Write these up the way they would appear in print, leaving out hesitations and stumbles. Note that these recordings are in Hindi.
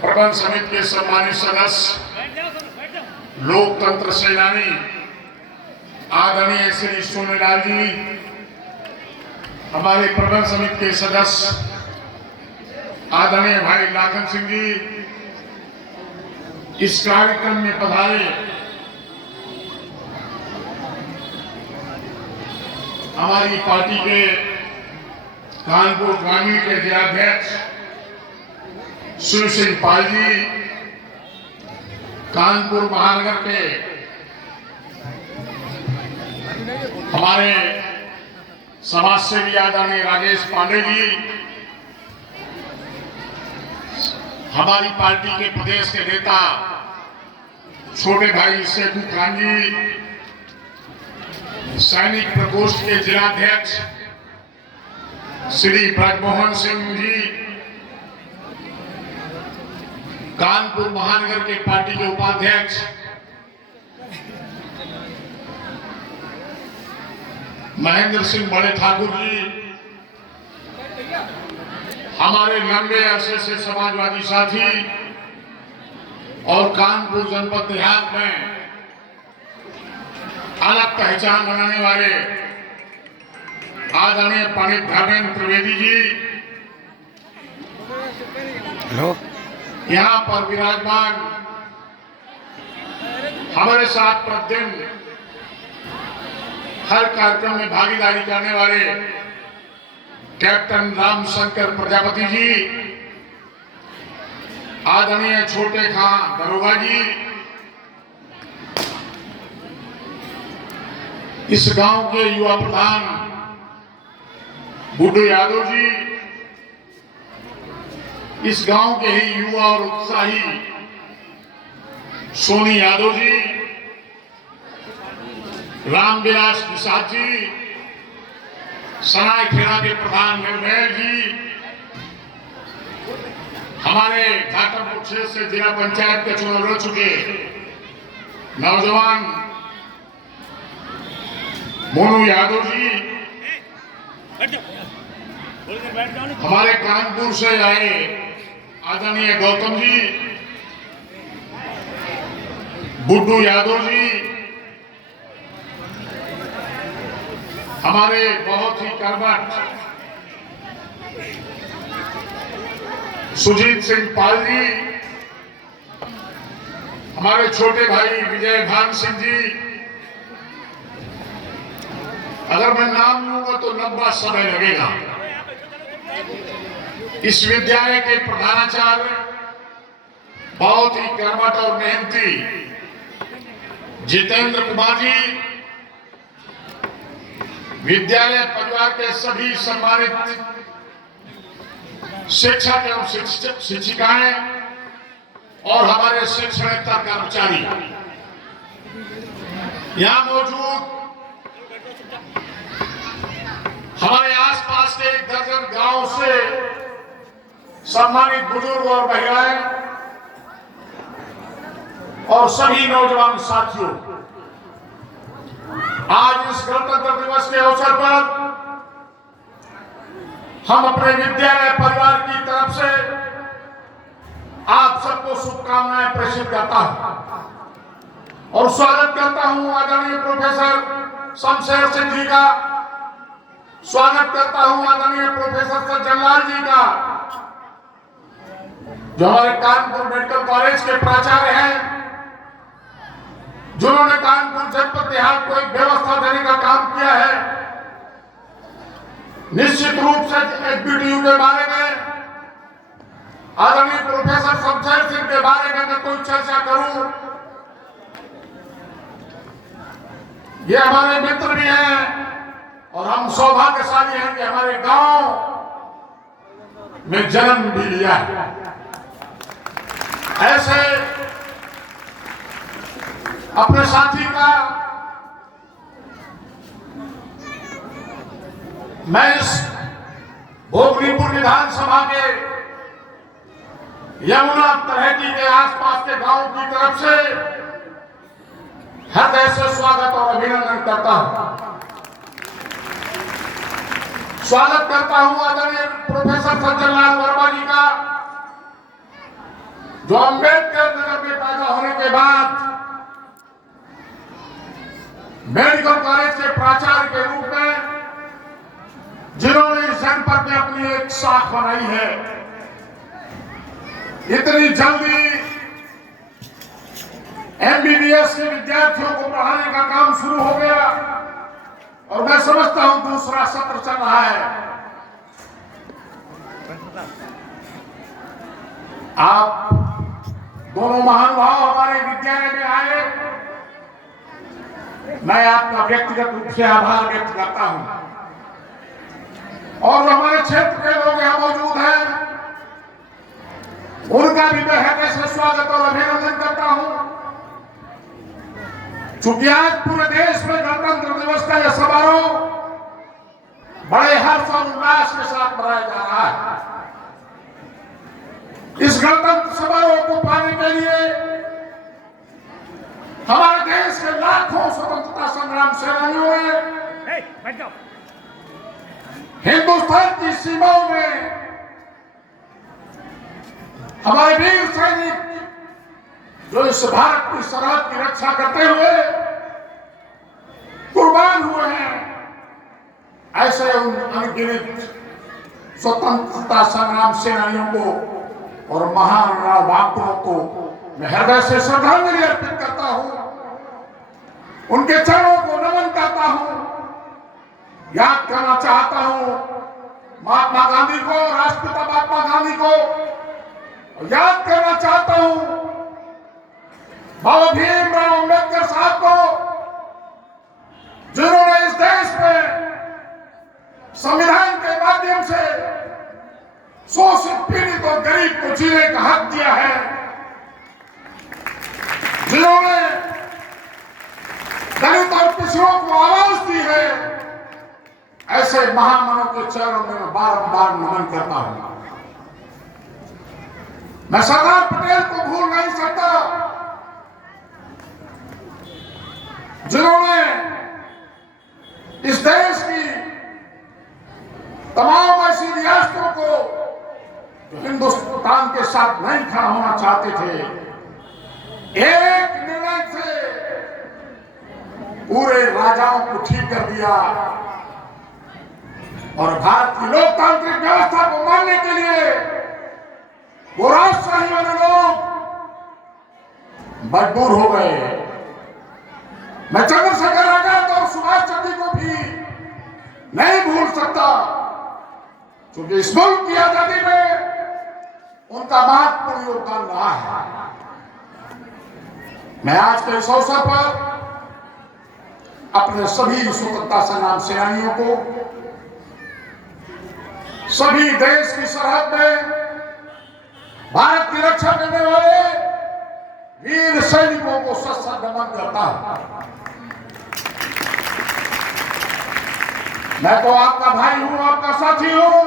प्रबंध समिति के सम्मानित सदस्य, लोकतंत्र सेनानी आदरणीय श्री सोनेलाल जी, हमारे प्रबंध समिति के सदस्य आदरणीय भाई लाखन सिंह जी, इस कार्यक्रम में पधारे हमारी पार्टी के कानपुर ग्रामीण के जिलाध्यक्ष शिव सिंह पाल जी, कानपुर महानगर के हमारे समाज सेवी आदरणीय राजेश पांडे जी, हमारी पार्टी के प्रदेश के नेता छोटे भाई सेठू खान जी, सैनिक प्रकोष्ठ के जिलाध्यक्ष श्री ब्रजमोहन सिंह जी, कानपुर महानगर के पार्टी के उपाध्यक्ष महेंद्र सिंह बड़े ठाकुर जी, हमारे लंबे अरसे से समाजवादी साथी और कानपुर जनपद देहात में अलग पहचान बनाने वाले आदरणीय पंडित धर्मेंद्र त्रिवेदी जी, यहाँ पर विराजमान हमारे साथ प्रतिदिन हर कार्यक्रम में भागीदारी करने वाले कैप्टन रामशंकर प्रजापति जी, आदरणीय छोटे खां दरोगा जी, इस गांव के युवा प्रधान बुड्ढू यादव जी, इस गांव के ही युवा और उत्साही सोनी यादव जी, रामविलास प्रसाद जी, सरायखेड़ा के प्रधान निर्मल जी, हमारे घाटमपुर क्षेत्र से जिला पंचायत के चुनाव लड़ चुके नौजवान मोनू यादव जी, हमारे कानपुर से आए आदरणीय गौतम जी, बुड्ढू यादव जी, हमारे बहुत ही कर्मठ सुजीत सिंह पाल जी, हमारे छोटे भाई विजय भान सिंह जी, अगर मैं नाम लूंगा तो लंबा समय लगेगा। इस विद्यालय के प्रधानाचार्य बहुत ही कर्मठ और मेहनती जितेंद्र कुमार जी, विद्यालय परिवार के सभी सम्मानित शिक्षक एवं शिक्षिकाएं और हमारे शिक्षणेतर कर्मचारी, यहाँ मौजूद हमारे आसपास के 1 दर्जन गांव से सम्मानित बुजुर्ग और महिलाएं और सभी नौजवान साथियों, आज इस गणतंत्र दिवस के अवसर पर हम अपने विद्यालय परिवार की तरफ से आप सबको शुभकामनाएं प्रेषित करता हूं और स्वागत करता हूं आदरणीय प्रोफेसर शमशेर सिंह जी का, स्वागत करता हूं आदरणीय प्रोफेसर सज्जनलाल जी का, जो हमारे कानपुर मेडिकल कॉलेज के प्राचार्य हैं, जिन्होंने कानपुर जनपद देहात को एक व्यवस्था देने का काम किया है। निश्चित रूप से एचबीटीयू के बारे में आदरणीय प्रोफेसर शमशेर सिंह के बारे में मैं कोई चर्चा करूं, ये हमारे मित्र भी हैं और हम सौभाग्यशाली हैं कि हमारे गांव में जन्म भी लिया है। ऐसे अपने साथी का मैं इस भोगलीपुर विधानसभा के यमुना तलहटी के आसपास के गांव की तरफ से हृदय से स्वागत और अभिनंदन करता हूं। स्वागत करता हूं आदरणीय प्रोफेसर सज्जनलाल वर्मा जी का, जो अम्बेडकर नगर में पैदा होने के बाद मेडिकल कॉलेज के प्राचार्य के रूप में जिन्होंने इस जनपद में अपनी एक शाख बनाई है, इतनी जल्दी एमबीबीएस के विद्यार्थियों को पढ़ाने का काम शुरू हो गया और मैं समझता हूं दूसरा सत्र चल रहा है। आप दोनों महानुभाव हमारे विद्यालय में आए, मैं आपका व्यक्तिगत रूप से आभार व्यक्त करता हूं और हमारे क्षेत्र के लोग यहां मौजूद हैं, उनका भी मैं हृदय से स्वागत और अभिनंदन करता हूं। चूंकि आज पूरे देश में गणतंत्र दिवस का यह समारोह बड़े हर्ष और उल्लास के साथ मनाया जा रहा है। इस गणतंत्र समारोह को पाने के लिए हमारे देश के लाखों स्वतंत्रता संग्राम सेनानियों ने हिंदुस्तान की सीमाओं में हमारे वीर सैनिक जो इस भारत की सरहद की रक्षा करते हुए कुर्बान हुए हैं, ऐसे उन अनगिनत स्वतंत्रता संग्राम सेनानियों को और महान बहादुरों को मैं हृदय से श्रद्धांजलि अर्पित करता हूं, उनके चरणों को नमन करता हूं। याद करना चाहता हूं महात्मा गांधी को, राष्ट्रपिता महात्मा गांधी को, और याद करना चाहता हूं बाबा भीमराव अम्बेडकर साहब को, जिन्होंने इस देश में संविधान के माध्यम से शोषित, पीड़ित और गरीब को जीने का हक दिया है, जिन्होंने दलित और पिछड़ों को आवाज दी है। ऐसे महामानव के चरणों में मैं बार-बार नमन करता हूं। मैं सरदार पटेल को भूल नहीं सकता, जिन्होंने इस देश की तमाम ऐसी रियासतों को जो हिंदुस्तान के साथ नहीं खड़ा होना चाहते थे, एक निर्णय से पूरे राजाओं को ठीक कर दिया और भारत की लोकतांत्रिक व्यवस्था को मानने के लिए वो राजशाही वाले लोग मजबूर हो गए। मैं चंद्रशेखर आजाद और सुभाष चंद्र को भी नहीं भूल सकता, क्योंकि इस मुल्क की आजादी में उनका महत्वपूर्ण योगदान रहा है। मैं आज के इस अवसर पर अपने सभी स्वतंत्रता संग्राम सेनानियों को, सभी देश की सरहद में भारत की रक्षा करने वाले वीर सैनिकों को सशक्त नमन करता हूं। मैं तो आपका भाई हूं, आपका साथी हूं,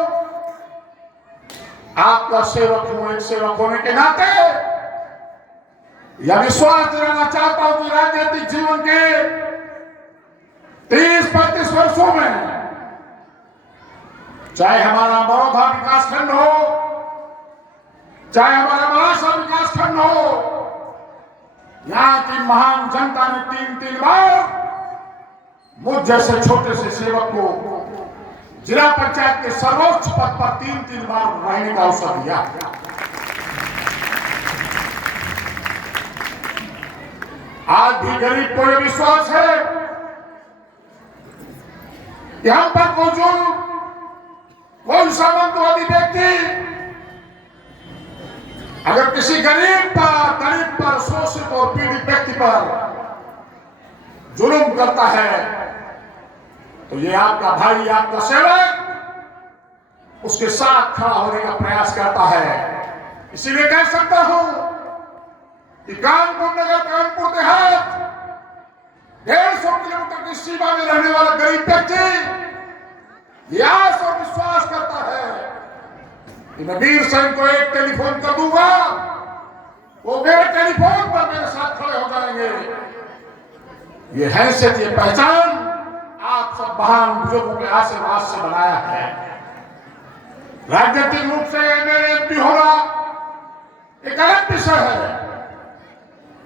आपका सेवक हूं। एक सेवक होने के नाते यह विश्वास दिलाना चाहता हूं कि राजनीतिक जीवन के 30-35 वर्षों में, चाहे हमारा बड़ौदा विकास खंड हो, चाहे हमारा महाराष्ट्र विकास खंड हो, यहां की महान जनता ने 3-3 बार मुझ जैसे छोटे से सेवक को जिला पंचायत के सर्वोच्च पद पर 3-3 बार रहने का अवसर दिया। आज भी गरीब को यह विश्वास है कि हम पर कोई सामंतवादी व्यक्ति अगर किसी गरीब पर शोषित और पीड़ित व्यक्ति पर जुल्म करता है, तो ये आपका भाई, आपका सेवक उसके साथ खड़ा होने का प्रयास करता है। इसीलिए कह सकता हूं कि कानपुर नगर, कानपुर देहात, 150 किलोमीटर की सीमा में रहने वाला गरीब व्यक्ति ये आस और विश्वास करता है कि मैं वीर सैनिक को एक टेलीफोन कर दूंगा, वो मेरे टेलीफोन पर मेरे साथ खड़े हो जाएंगे। ये हैसियत, ये पहचान आप सब महान बुजुर्गों के आशीर्वाद से बनाया है। राजनीतिक रूप से मेरे एमपी होना, एक अलग विषय है,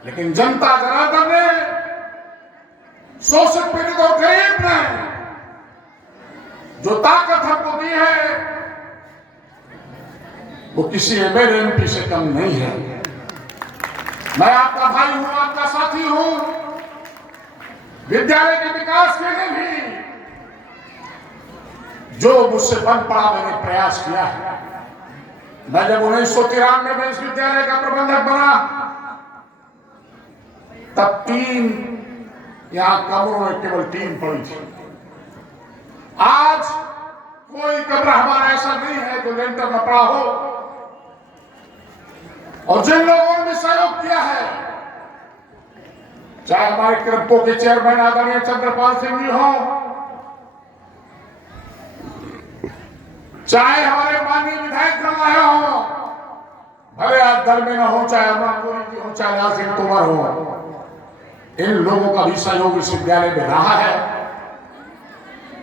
लेकिन जनता जनार्दन ने, शोषित पीड़ित और गरीब ने जो ताकत हमको दी है वो किसी एमपी से कम नहीं है। मैं आपका भाई हूं, आपका साथी हूं। विद्यालय के विकास के लिए भी जो मुझसे बन पड़ा मैंने प्रयास किया है। मैं जब 1993 में इस विद्यालय का प्रबंधक बना तब 3 यहां कमरों में केवल 3 पड़ी थी। आज कोई कमरा हमारा ऐसा नहीं है जो लेंटर न पड़ा हो। और जिन लोगों ने सहयोग किया है, चाहे हमारे क्लबों के चेयरमैन आदरणीय चंद्रपाल सिंह जी हो, चाहे हमारे माननीय विधायक गण रहे हो, भले आप दल में न हो, चाहे अमरापुरी जी हो, चाहे लाल सिंह तोमर हो, इन लोगों का भी सहयोग इस विद्यालय में रहा है।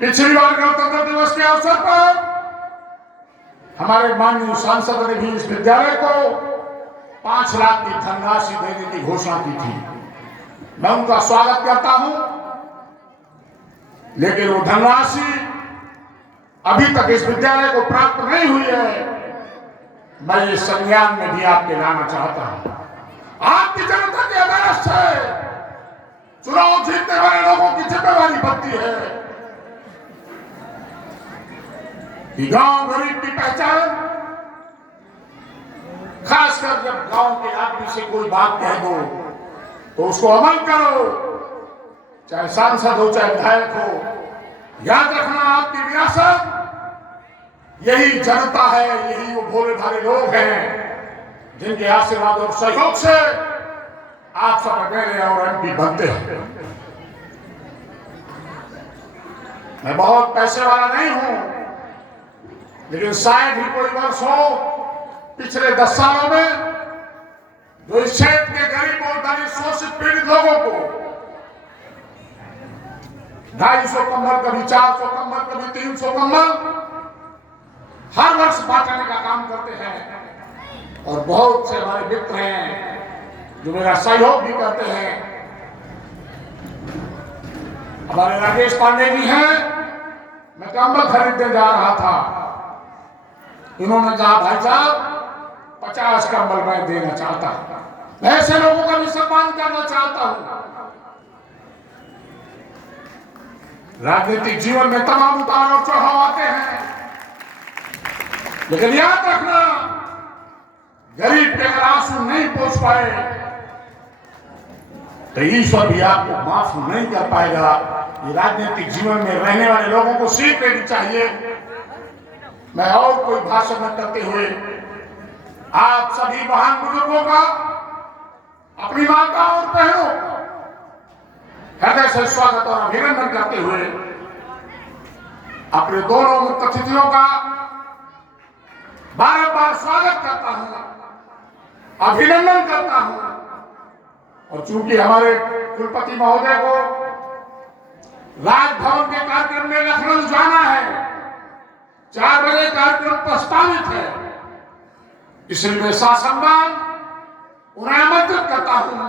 पिछली बार गणतंत्र दिवस के अवसर पर हमारे माननीय सांसद ने भी इस विद्यालय को 5 लाख की धनराशि देने की घोषणा की थी। मैं उनका स्वागत करता हूं, लेकिन वो धनराशि अभी तक इस विद्यालय को प्राप्त नहीं हुई है। मैं ये संज्ञान में भी आपके लाना चाहता हूं। आपकी जनता की अदालत से चुनाव जीतने वाले लोगों की जिम्मेवारी बनती है कि गांव गरीब की पहचान, खासकर जब गांव के आदमी से कोई बात कह दो तो उसको अमल करो, चाहे सांसद हो चाहे विधायक हो। याद रखना, आपकी विरासत यही जनता है, यही वो भोले भाले लोग हैं जिनके आशीर्वाद और सहयोग से आप सब एमएलए और एमपी बनते हैं। मैं बहुत पैसे वाला नहीं हूं, लेकिन शायद ही कोई वर्ष हो पिछले 10 सालों में जो इस क्षेत्र के गरीब और दलित शोषित पीड़ित लोगों को 250 कंबल, कभी 400 कंबल, कभी 300 कंबल हर वर्ष बांटने का काम करते हैं। और बहुत से हमारे मित्र हैं जो मेरा सहयोग भी करते हैं। हमारे राजेश पांडे जी हैं, मैं कंबल खरीदने जा रहा था, इन्होंने कहा भाई साहब 50 कंबल मैं देना चाहता हूं। ऐसे लोगों का भी सम्मान करना चाहता हूं। राजनीतिक जीवन में तमाम उतार और चढ़ाव आते हैं, लेकिन याद रखना, गरीब के अगर आंसू नहीं पहुंच पाए तो ईश्वर भी आपको माफ नहीं कर पाएगा। ये राजनीतिक जीवन में रहने वाले लोगों को सीख लेनी चाहिए। मैं और कोई भाषण न करते हुए आप सभी महान बुजुर्गों का, अपनी माताओं और बहनों का हृदय से स्वागत और अभिनंदन करते हुए अपने दोनों मुख्य अतिथियों का बार-बार स्वागत करता हूं, अभिनंदन करता हूं। और चूंकि हमारे कुलपति महोदय को राजभवन के कार्यक्रम में लखनऊ जाना है, 4 बजे कार्यक्रम प्रस्तावित है, इसलिए मैं सासम्मान उन्हें आमंत्रित करता हूं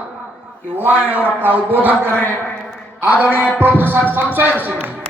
कि वो आए और अपना उद्बोधन करें। आदरणीय प्रोफेसर शमशेर सिंह जी।